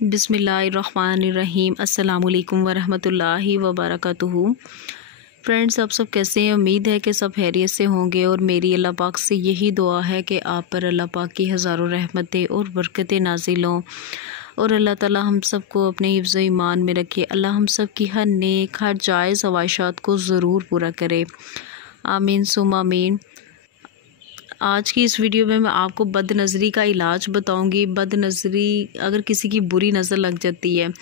बिस्मिल्लाहिर्रहमानिर्रहीम। अस्सलामुअलैकुम वरहमतुल्लाहि वबरकातुहू। फ्रेंड्स, आप सब कैसे हैं? उम्मीद है कि सब खैरियत से होंगे और मेरी अल्लाह पाक से यही दुआ है कि आप पर अल्लाह पाक की हज़ारों रहमतें और बरकतें नाज़िल हों और अल्लाह ताला हम सब को अपने हिफ्ज़ ईमान में रखे। अल्लाह हम सब की हर नेक हर जायज़ ख्वाहिशात को ज़रूर पूरा करे। आमीन सुम आमीन। आज की इस वीडियो में मैं आपको बदनज़री का इलाज बताऊंगी। बदनज़री अगर किसी की बुरी नज़र लग जाती है,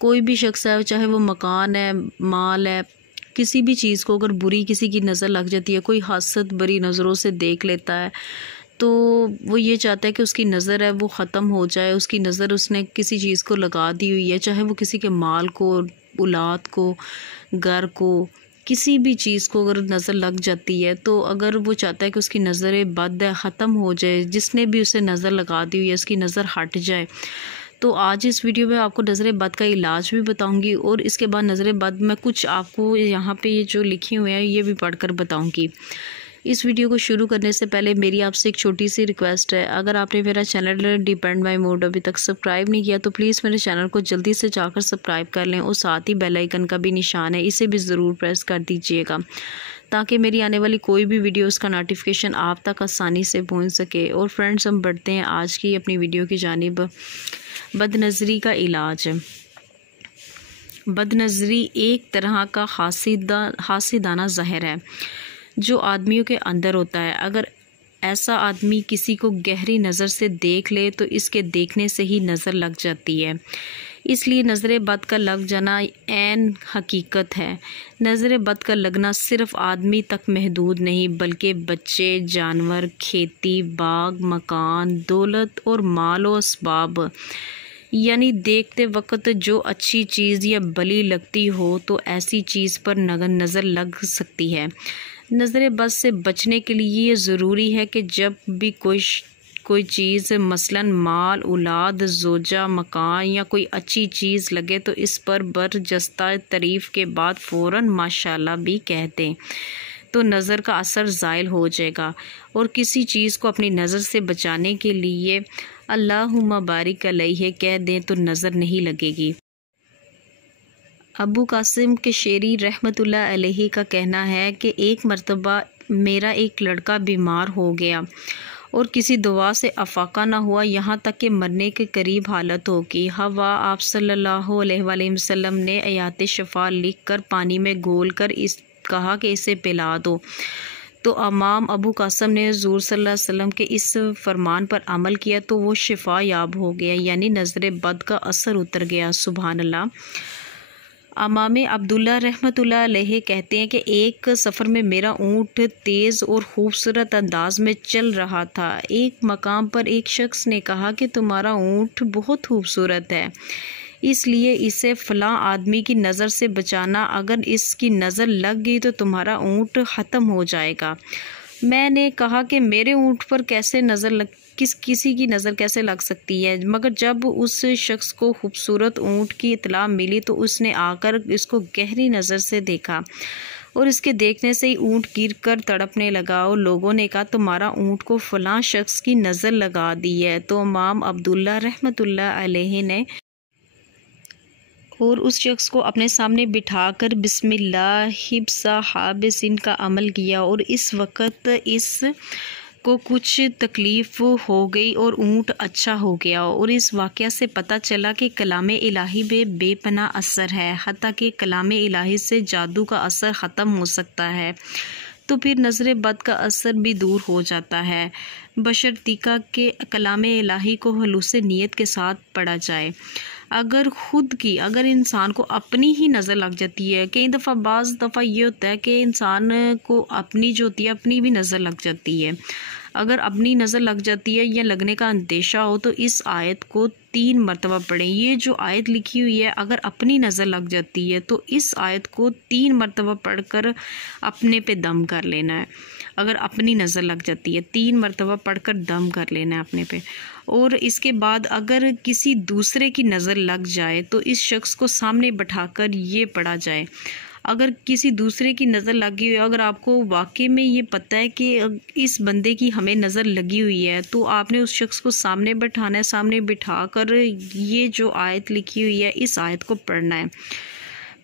कोई भी शख्स है, चाहे वो मकान है, माल है, किसी भी चीज़ को अगर बुरी किसी की नज़र लग जाती है, कोई हसद बुरी नज़रों से देख लेता है, तो वो ये चाहता है कि उसकी नज़र है वो ख़त्म हो जाए। उसकी नज़र उसने किसी चीज़ को लगा दी हुई है, चाहे वो किसी के माल को, औलाद को, घर को, किसी भी चीज़ को अगर नज़र लग जाती है, तो अगर वो चाहता है कि उसकी नज़र बद है ख़त्म हो जाए, जिसने भी उसे नज़र लगा दी हुई है उसकी नज़र हट जाए, तो आज इस वीडियो में आपको नज़र बद का इलाज भी बताऊंगी और इसके बाद नज़र बद में कुछ आपको यहाँ पे ये जो लिखे हुए हैं ये भी पढ़कर बताऊंगी। इस वीडियो को शुरू करने से पहले मेरी आपसे एक छोटी सी रिक्वेस्ट है, अगर आपने मेरा चैनल डिपेंड बाय मोड अभी तक सब्सक्राइब नहीं किया तो प्लीज़ मेरे चैनल को जल्दी से जाकर सब्सक्राइब कर लें और साथ ही बेल आइकन का भी निशान है, इसे भी ज़रूर प्रेस कर दीजिएगा ताकि मेरी आने वाली कोई भी वीडियो उसका नोटिफिकेशन आप तक आसानी से पहुंच सके। और फ्रेंड्स, हम बढ़ते हैं आज की अपनी वीडियो की जानिब। बदनज़री का इलाज। बदनज़री एक तरह का हासिदाना जहर है जो आदमियों के अंदर होता है। अगर ऐसा आदमी किसी को गहरी नज़र से देख ले तो इसके देखने से ही नज़र लग जाती है, इसलिए नज़र बद का लग जाना ऐन हकीकत है। नज़र बद का लगना सिर्फ आदमी तक महदूद नहीं बल्कि बच्चे, जानवर, खेती, बाग, मकान, दौलत और माल व असबाब, यानी देखते वक्त जो अच्छी चीज़ या भली लगती हो तो ऐसी चीज़ पर नज़र लग सकती है। नज़र बद से बचने के लिए ये ज़रूरी है कि जब भी कोई चीज़ मसलन माल, औलाद, ज़ोजा, मकान या कोई अच्छी चीज़ लगे तो इस पर बरजस्ता तारीफ़ के बाद फ़ौरन माशाल्लाह भी कह दें तो नज़र का असर ज़ायल हो जाएगा। और किसी चीज़ को अपनी नज़र से बचाने के लिए अल्लाहुम्मा बारिक अलैहि कह दें तो नज़र नहीं लगेगी। अबू कासिम के शेरी रहमतुल्लाह अलैहि का कहना है कि एक मर्तबा मेरा एक लड़का बीमार हो गया और किसी दवा से अफाका ना हुआ, यहाँ तक कि मरने के करीब हालत हो गई। हवा आप सल्लल्लाहु अलैहि वसल्लम ने आयात शफा लिख कर पानी में घोल कर कहा कि इसे पिला दो, तो इमाम अबू कासिम ने हुज़ूर सल्लल्लाहु अलैहि वसल्लम के इस फरमान पर अमल किया तो वो शिफा याब हो गया, यानी नज़र बद का असर उतर गया। सुभान अल्लाह। इमाम अब्दुल्ला रहमतुल्लाह अलैहि कहते हैं कि एक सफ़र में मेरा ऊँट तेज़ और ख़ूबसूरत अंदाज में चल रहा था। एक मकाम पर एक शख्स ने कहा कि तुम्हारा ऊँट बहुत खूबसूरत है, इसलिए इसे फ़लाँ आदमी की नज़र से बचाना, अगर इसकी नज़र लग गई तो तुम्हारा ऊँट ख़त्म हो जाएगा। मैंने कहा कि मेरे ऊँट पर कैसे किसी की नज़र कैसे लग सकती है, मगर जब उस शख्स को खूबसूरत ऊँट की इत्तला मिली तो उसने आकर इसको गहरी नज़र से देखा और इसके देखने से ही ऊँट गिर कर तड़पने लगा और लोगों ने कहा तुम्हारा ऊँट को फ़लाँ शख्स की नज़र लगा दी है। तो इमाम अब्दुल्ला रहमतुल्लाह अलैहि ने और उस शख्स को अपने सामने बिठाकर बिस्मिल्लाहिब्साहाबिसिन का अमल किया और इस वक्त इस को कुछ तकलीफ़ हो गई और ऊँट अच्छा हो गया। और इस वाक़या से पता चला कि कलाम इलाही में बेपनाह असर है, हत्ता कि कलाम इलाही से जादू का असर ख़त्म हो सकता है, तो फिर नज़र बद का असर भी दूर हो जाता है, बशर्तिका के कलाम इलाही को हुलूस नीयत के साथ पढ़ा जाए। अगर इंसान को अपनी ही नज़र लग जाती है, कई दफ़ा बाज़ दफ़ा ये होता है कि इंसान को अपनी जो होती है अपनी भी नज़र लग जाती है। अगर अपनी नज़र लग जाती है या लगने का अंदेशा हो तो इस आयत को 3 मरतबा पढ़ें। ये जो आयत लिखी हुई है, अगर अपनी नज़र लग जाती है तो इस आयत को 3 मरतबा पढ़कर अपने पे दम कर लेना है। अगर अपनी नज़र लग जाती है 3 मरतबा पढ़कर दम कर लेना है अपने पे। और इसके बाद अगर किसी दूसरे की नज़र लग जाए तो इस शख्स को सामने बैठाकर ये पढ़ा जाए, अगर किसी दूसरे की नज़र लगी हुई है, अगर आपको वाकई में ये पता है कि इस बंदे की हमें नज़र लगी हुई है, तो आपने उस शख्स को सामने बैठाना है। सामने बिठा कर ये जो आयत लिखी हुई है इस आयत को पढ़ना है।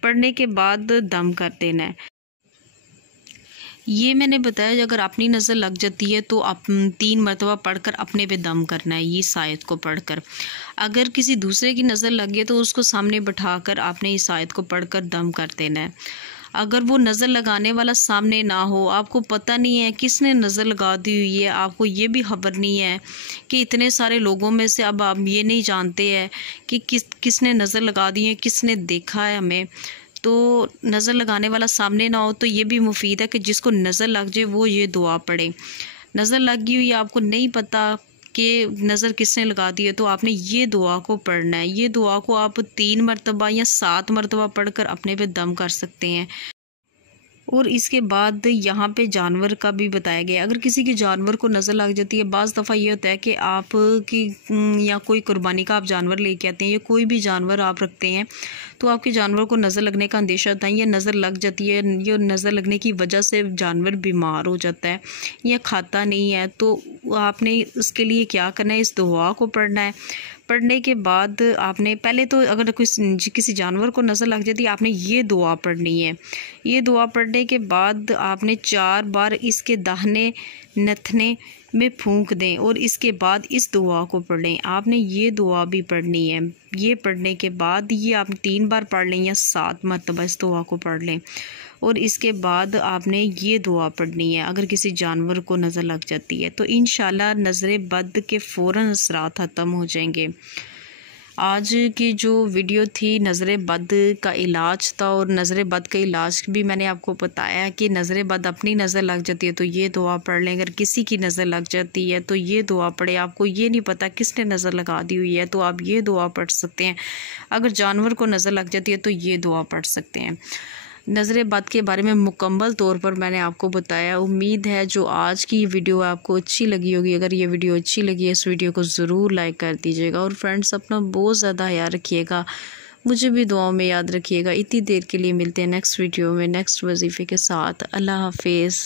पढ़ने के बाद दम कर देना है। ये मैंने बताया अगर अपनी नज़र लग जाती है तो आप 3 मरतबा पढ़कर अपने पे दम करना है, ये इस आयत को पढ़कर। अगर किसी दूसरे की नज़र लगी है तो उसको सामने बैठाकर आपने इस आयत को पढ़कर दम कर देना है। अगर वो नज़र लगाने वाला सामने ना हो, आपको पता नहीं है किसने नज़र लगा दी हुई है, आपको ये भी खबर नहीं है कि इतने सारे लोगों में से अब आप ये नहीं जानते हैं कि किसने नज़र लगा दी है, किसने देखा है हमें, तो नज़र लगाने वाला सामने ना हो तो ये भी मुफीद है कि जिसको नज़र लग जाए वो ये दुआ पढ़े। नज़र लगी हुई आपको नहीं पता कि नज़र किसने लगा दी है, तो आपने ये दुआ को पढ़ना है। ये दुआ को आप 3 मरतबा या 7 मरतबा पढ़कर अपने पे दम कर सकते हैं। और इसके बाद यहाँ पे जानवर का भी बताया गया। अगर किसी के जानवर को नज़र लग जाती है, बाज़ दफ़ा ये होता है कि आप की या कोई कुर्बानी का आप जानवर लेके आते हैं या कोई भी जानवर आप रखते हैं, तो आपके जानवर को नज़र लगने का अंदेशा होता है या नज़र लग जाती है, या नज़र लगने की वजह से जानवर बीमार हो जाता है या खाता नहीं है, तो आपने उसके लिए क्या करना है, इस दुआ को पढ़ना है। पढ़ने के बाद आपने पहले तो अगर किसी जानवर को नज़र लग जाती है, आपने ये दुआ पढ़नी है। ये दुआ पढ़ने के बाद आपने 4 बार इसके दाहिने नथने में फूंक दें और इसके बाद इस दुआ को पढ़ लें। आपने ये दुआ भी पढ़नी है। ये पढ़ने के बाद ये आप 3 बार पढ़ लें या 7 मरतबा इस दुआ को पढ़ लें और इसके बाद आपने ये दुआ पढ़नी है। अगर किसी जानवर को नज़र लग जाती है तो इंशाल्लाह नज़र बद के फ़ौरन असरात ख़त्म हो जाएंगे। आज की जो वीडियो थी नज़र बद का इलाज था, और नज़र बद का इलाज भी मैंने आपको बताया कि नज़र बद अपनी नज़र लग जाती है तो ये दुआ पढ़ लें। अगर किसी की नज़र लग जाती है तो ये दुआ पढ़े। आपको ये नहीं पता किसने नज़र लगा दी हुई है तो आप ये दुआ पढ़ सकते हैं। अगर जानवर को नज़र लग जाती है तो ये दुआ पढ़ सकते हैं। नज़र बद के बारे में मुकम्मल तौर पर मैंने आपको बताया। उम्मीद है जो आज की वीडियो आपको अच्छी लगी होगी। अगर ये वीडियो अच्छी लगी है इस वीडियो को ज़रूर लाइक कर दीजिएगा। और फ्रेंड्स अपना बहुत ज़्यादा ख्याल रखिएगा, मुझे भी दुआओं में याद रखिएगा। इतनी देर के लिए मिलते हैं नेक्स्ट वीडियो में नेक्स्ट वजीफ़े के साथ। अल्लाह हाफिज़।